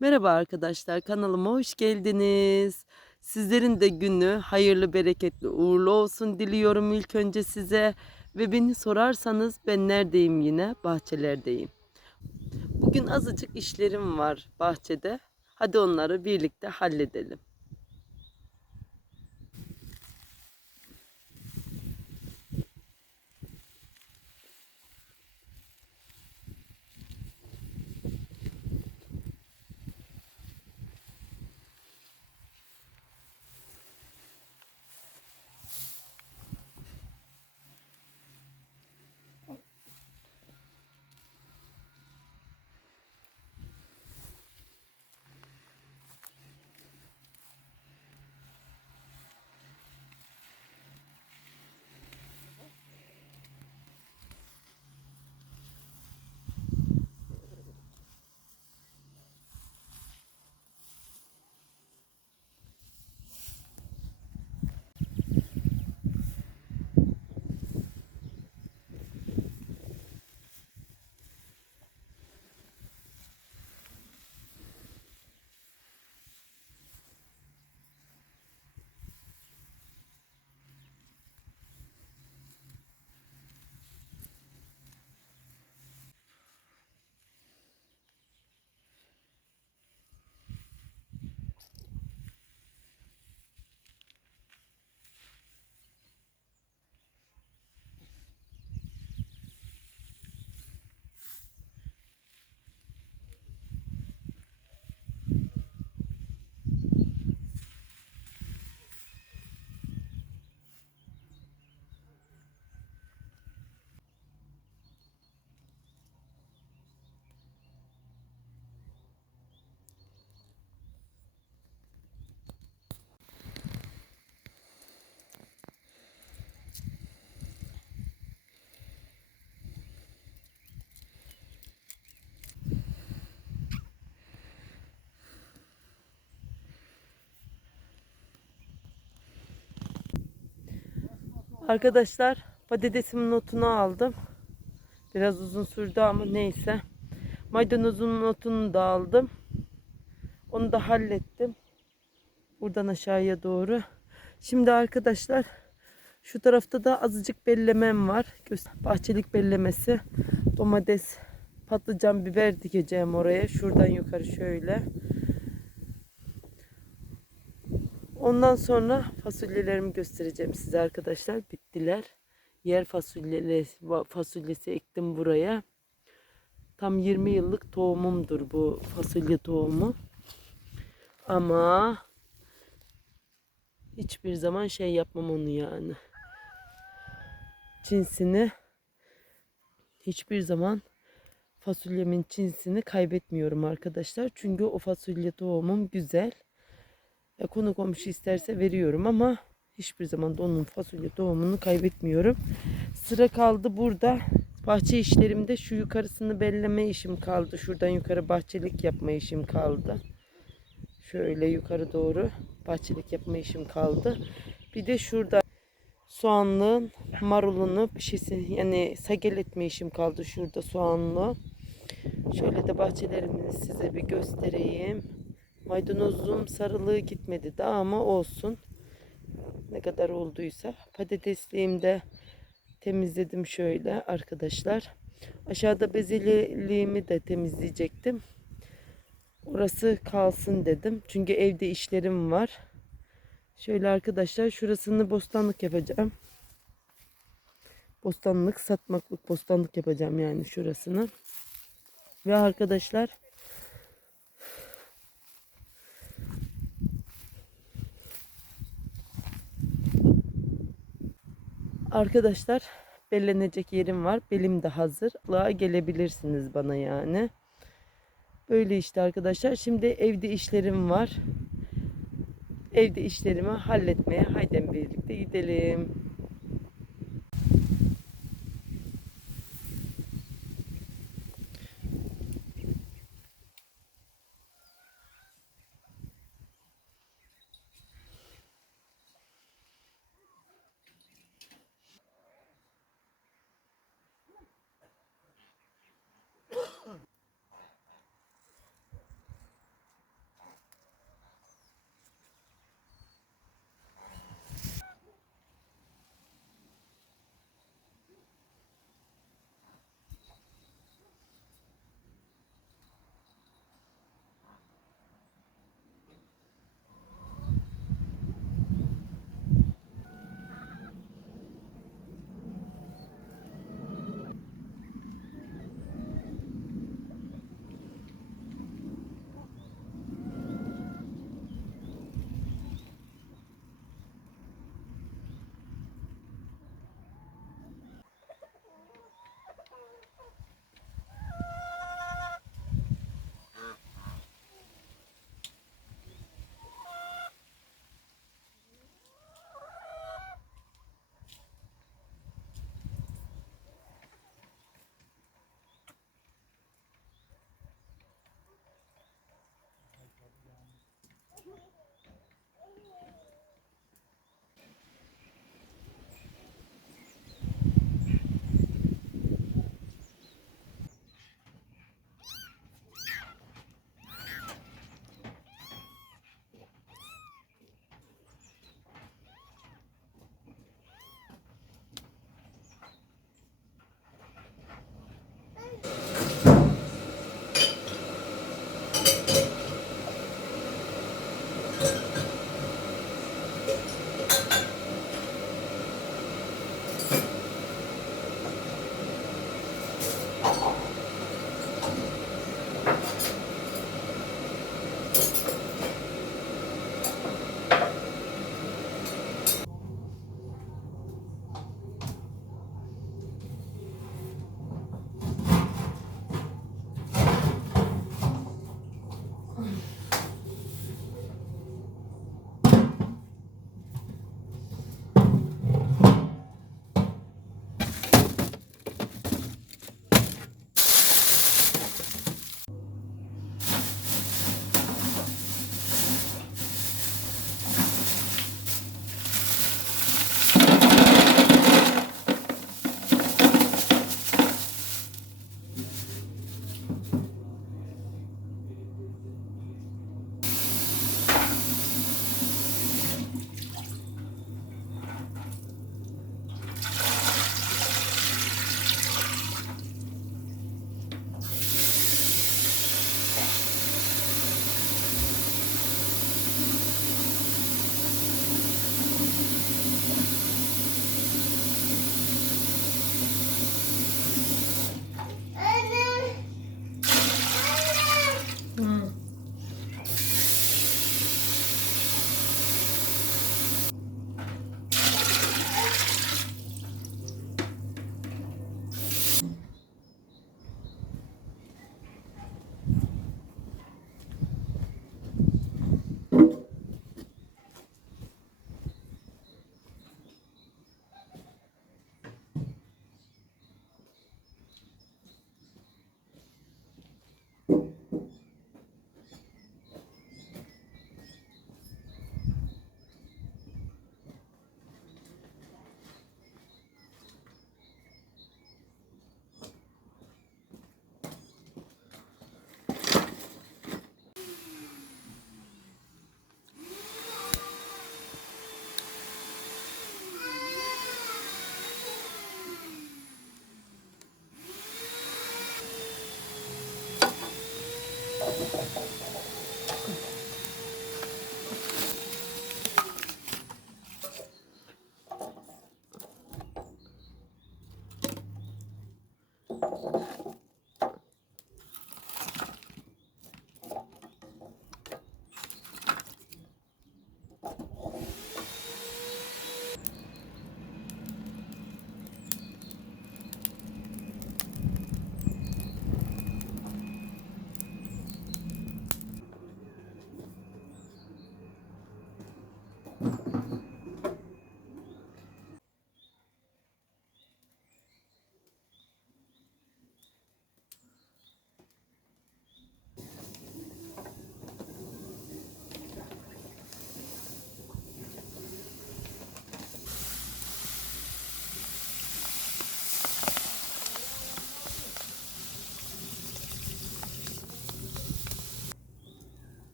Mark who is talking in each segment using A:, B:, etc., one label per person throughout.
A: Merhaba arkadaşlar, kanalıma hoş geldiniz. Sizlerin de günü hayırlı, bereketli, uğurlu olsun diliyorum ilk önce size. Ve beni sorarsanız ben neredeyim yine? Bahçelerdeyim. Bugün azıcık işlerim var bahçede. Hadi onları birlikte halledelim. Arkadaşlar patatesimin notunu aldım. Biraz uzun sürdü ama neyse. Maydanozun notunu da aldım. Onu da hallettim. Buradan aşağıya doğru. Şimdi arkadaşlar şu tarafta da azıcık bellemem var. Bahçelik bellemesi. Domates, patlıcan, biber dikeceğim oraya. Şuradan yukarı şöyle. Ondan sonra fasulyelerimi göstereceğim size arkadaşlar. Bittiler. Yer fasulyesi, ektim buraya. Tam 20 yıllık tohumumdur bu fasulye tohumu. Ama hiçbir zaman şey yapmam onu yani. Cinsini hiçbir zaman fasulyemin cinsini kaybetmiyorum arkadaşlar. Çünkü o fasulye tohumum güzel. Ya konu komşu isterse veriyorum ama hiçbir zaman da onun fasulye tohumunu kaybetmiyorum. Sıra kaldı burada. Bahçe işlerimde şu yukarısını belleme işim kaldı. Şuradan yukarı bahçelik yapma işim kaldı. Şöyle yukarı doğru bahçelik yapma işim kaldı. Bir de şurada soğanlığın marulunu pişesi yani sagel etme işim kaldı şurada soğanlı. Şöyle de bahçelerimi size bir göstereyim. Maydanozum sarılığı gitmedi daha ama olsun. Ne kadar olduysa. Patatesliğimi de temizledim şöyle arkadaşlar. Aşağıda bezelyeliğimi de temizleyecektim. Orası kalsın dedim. Çünkü evde işlerim var. Şöyle arkadaşlar şurasını bostanlık yapacağım. Bostanlık satmaklık bostanlık yapacağım yani şurasını. Ve arkadaşlar Arkadaşlar bellenecek yerim var. Belim de hazır. Lağa gelebilirsiniz bana yani. Böyle işte arkadaşlar. Şimdi evde işlerim var. Evde işlerimi halletmeye haydi birlikte gidelim. Thank you.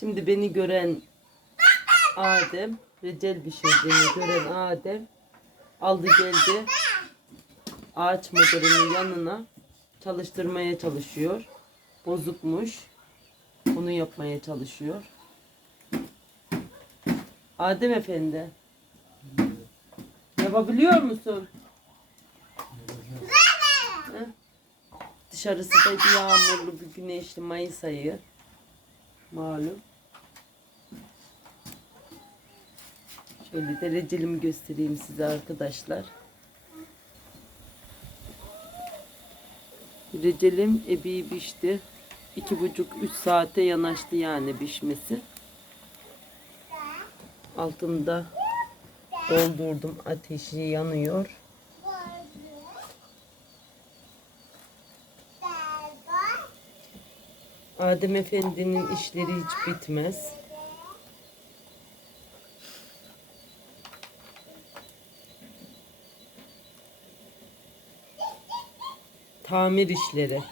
A: Şimdi beni gören Adem, Recel pişirdiğini gören Adem aldı geldi ağaç modelinin yanına çalıştırmaya çalışıyor. Bozukmuş. Onu yapmaya çalışıyor. Adem Efendi. Yapabiliyor musun? Dışarısı da bir yağmurlu bir güneşli Mayıs ayı. Malum. Şöyle derecelimi göstereyim size arkadaşlar. Recelim ebi pişti. İki buçuk üç saate yanaştı yani pişmesi. Altında doldurdum ateşi yanıyor. Adem Efendi'nin işleri hiç bitmez. Tamir işleri.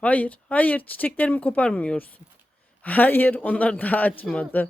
A: Hayır, hayır çiçeklerimi koparmıyorsun. Hayır, onlar daha açmadı.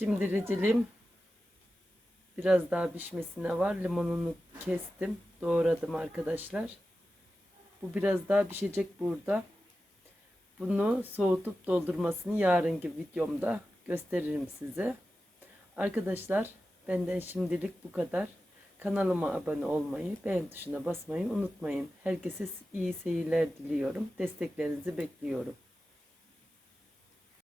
A: Şimdi recelim biraz daha pişmesine var. Limonunu kestim, doğradım arkadaşlar. Bu biraz daha pişecek burada. Bunu soğutup doldurmasını yarınki videomda gösteririm size. Arkadaşlar benden şimdilik bu kadar. Kanalıma abone olmayı, beğen tuşuna basmayı unutmayın. Herkese iyi seyirler diliyorum. Desteklerinizi bekliyorum.